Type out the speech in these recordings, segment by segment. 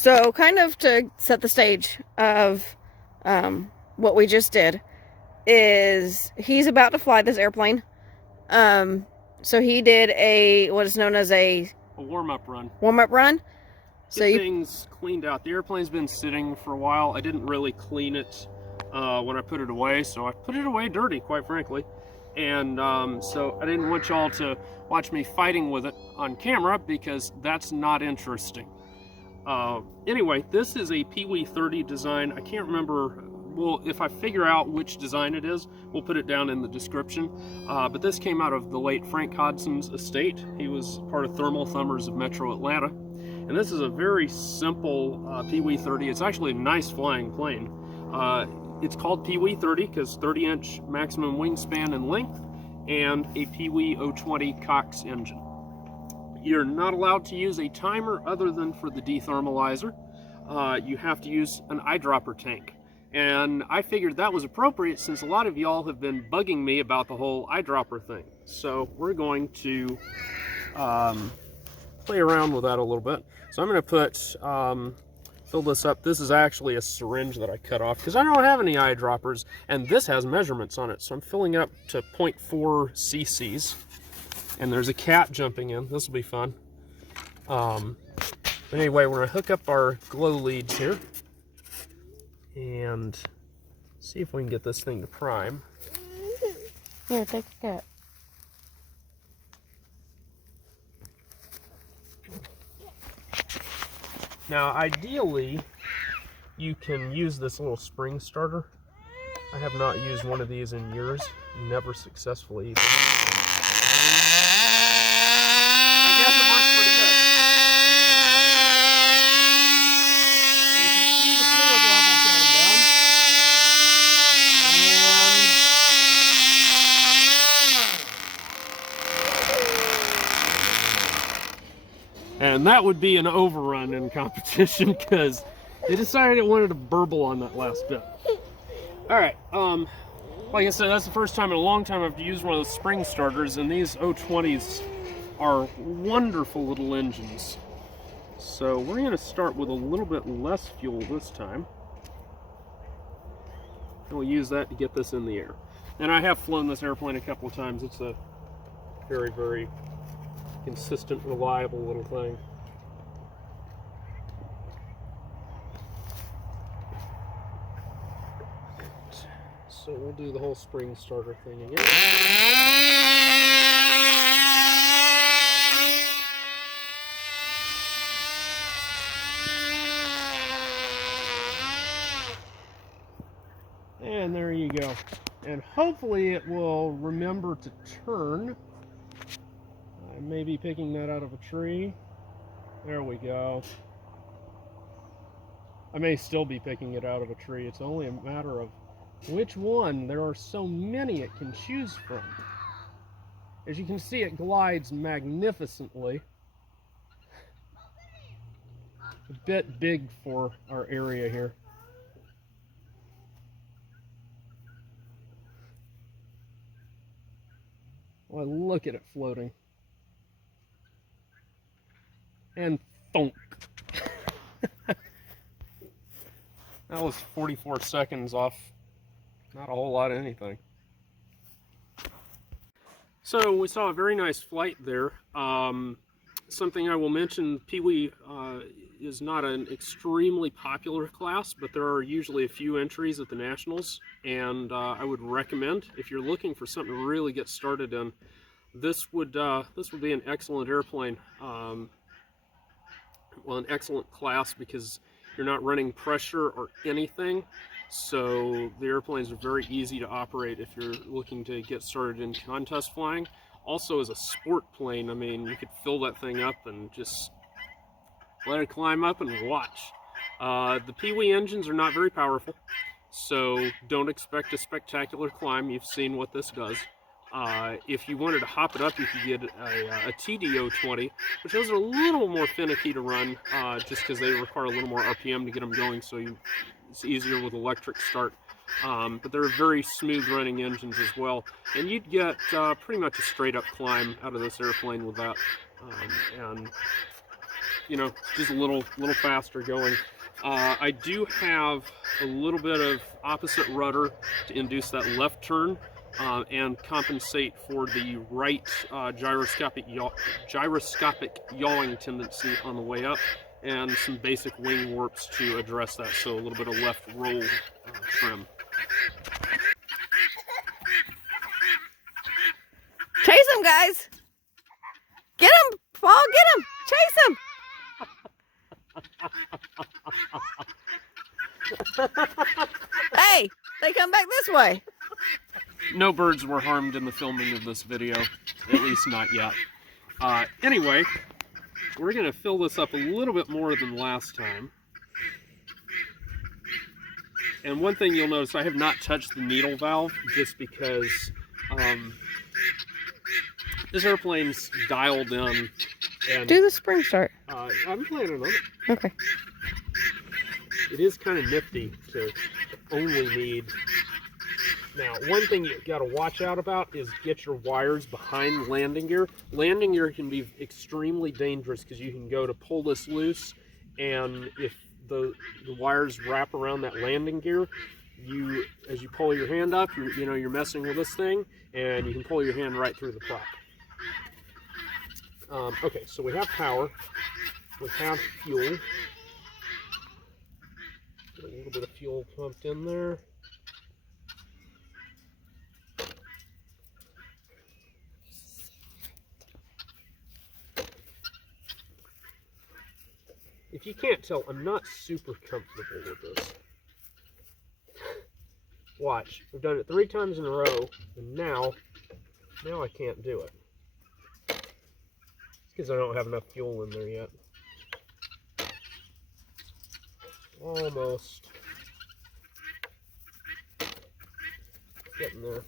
So kind of to set the stage of what we just did is he's about to fly this airplane. So he did what is known as a warm-up run. Warm-up run. So things cleaned out. The airplane's been sitting for a while. I didn't really clean it when I put it away, so I put it away dirty, quite frankly. And so I didn't want y'all to watch me fighting with it on camera because that's not interesting. Anyway, this is a Peewee 30 design. I can't remember. Well, if I figure out which design it is, we'll put it down in the description. But this came out of the late Frank Hodson's estate. He was part of Thermal Thumbers of Metro Atlanta. And this is a very simple Peewee 30. It's actually a nice flying plane. It's called Peewee 30 because 30-inch maximum wingspan and length, and a Peewee 020 Cox engine. You're not allowed to use a timer other than for the dethermalizer. You have to use an eyedropper tank. And I figured that was appropriate since a lot of y'all have been bugging me about the whole eyedropper thing. So we're going to play around with that a little bit. So I'm going to put, fill this up. This is actually a syringe that I cut off because I don't have any eyedroppers, and this has measurements on it. So I'm filling up to 0.4 cc's. And there's a cat jumping in. This will be fun. Anyway, we're going to hook up our glow leads here and see if we can get this thing to prime. Here, take a cat. Now, ideally, you can use this little spring starter. I have not used one of these in years. Never successfully either. I guess it works pretty good. And you can see the fluid level going down. And that would be an overrun in competition because they decided it wanted to burble on that last bit. Alright, like I said, that's the first time in a long time I've used one of those spring starters, and these 020s are wonderful little engines. So we're going to start with a little bit less fuel this time. And we'll use that to get this in the air. And I have flown this airplane a couple of times. It's a very, very consistent, reliable little thing. So we'll do the whole spring starter thing again. And there you go. And hopefully it will remember to turn. I may be picking that out of a tree. There we go. I may still be picking it out of a tree. It's only a matter of which one. There are so many it can choose from. As you can see, it glides magnificently. A bit big for our area here. Well, look at it floating. And thunk. That was 44 seconds off. Not a whole lot of anything. So we saw a very nice flight there. Something I will mention, Peewee is not an extremely popular class, but there are usually a few entries at the Nationals, and I would recommend, if you're looking for something to really get started in, this would be an excellent airplane. Well, an excellent class because you're not running pressure or anything. So the airplanes are very easy to operate if you're looking to get started in contest flying. Also, as a sport plane, I mean, you could fill that thing up and just let it climb up and watch. The Peewee engines are not very powerful, so don't expect a spectacular climb. You've seen what this does. If you wanted to hop it up, you could get a TD020, which those are a little more finicky to run, just because they require a little more RPM to get them going, so it's easier with electric start. But they're very smooth running engines as well, and you'd get pretty much a straight up climb out of this airplane with that. And you know, just a little faster going. I do have a little bit of opposite rudder to induce that left turn and compensate for the right gyroscopic yawing tendency on the way up, and some basic wing warps to address that, so a little bit of left roll trim. Chase him, guys! Get him! Paul, get him! Chase him! Hey, they come back this way. No birds were harmed in the filming of this video, at least not yet. Anyway, we're going to fill this up a little bit more than last time. And one thing you'll notice, I have not touched the needle valve just because this airplane's dialed in. And do the spring start. I'm planning on it. Okay. It is kind of nifty to only need... Now, one thing you got to watch out about is get your wires behind landing gear. Landing gear can be extremely dangerous because you can go to pull this loose, and if the wires wrap around that landing gear, as you pull your hand up, you're messing with this thing, and you can pull your hand right through the prop. Okay, so we have power, we have fuel. Get a little bit of fuel pumped in there. If you can't tell, I'm not super comfortable with this. Watch, we've done it 3 times in a row, and now I can't do it. It's because I don't have enough fuel in there yet. Almost. Getting there.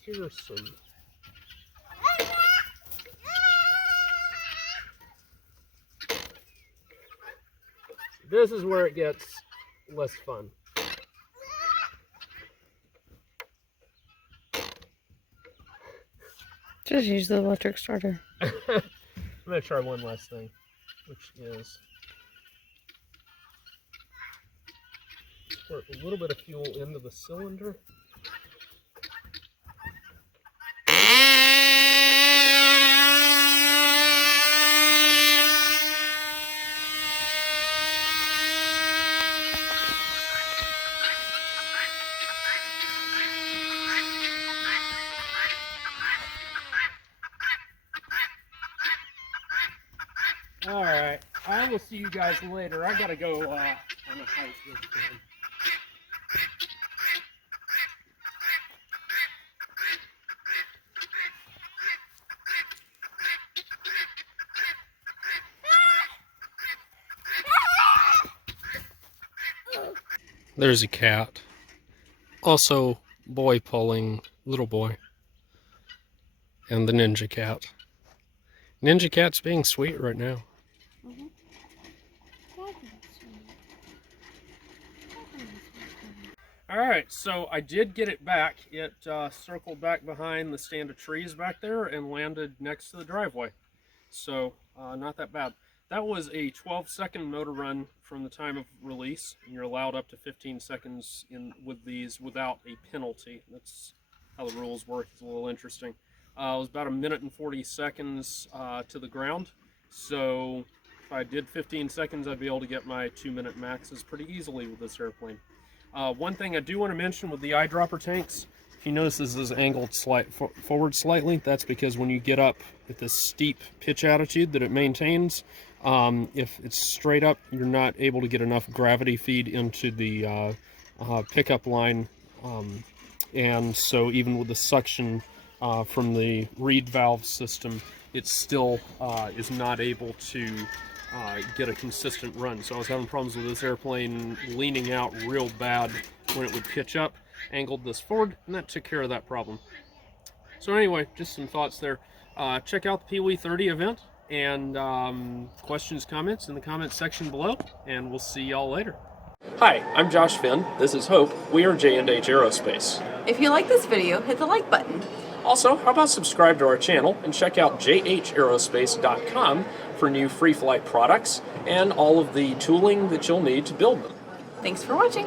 Here's some. This is where it gets less fun. Just use the electric starter. I'm going to try one last thing, which is squirt a little bit of fuel into the cylinder. Alright, I will see you guys later. I gotta go on a hike this time. There's a cat. Also, boy pulling little boy. And the ninja cat. Ninja cat's being sweet right now. Alright, so I did get it back. It circled back behind the stand of trees back there and landed next to the driveway. So, not that bad. That was a 12-second motor run from the time of release, and you're allowed up to 15 seconds with these without a penalty. That's how the rules work. It's a little interesting. It was about 1 minute and 40 seconds to the ground. So if I did 15 seconds, I'd be able to get my 2-minute maxes pretty easily with this airplane. One thing I do want to mention with the eyedropper tanks, if you notice this is angled forward slightly, that's because when you get up at this steep pitch attitude that it maintains, if it's straight up, you're not able to get enough gravity feed into the pickup line. And so even with the suction from the reed valve system, it still is not able to get a consistent run. So I was having problems with this airplane leaning out real bad when it would pitch up. Angled this forward, and that took care of that problem. So anyway, just some thoughts there. Check out the Peewee 30 event, and questions, comments in the comments section below, and we'll see y'all later. Hi, I'm Josh Finn. This is Hope. We are J&H Aerospace. If you like this video, hit the like button. Also, how about subscribe to our channel and check out jhaerospace.com for new free flight products and all of the tooling that you'll need to build them. Thanks for watching.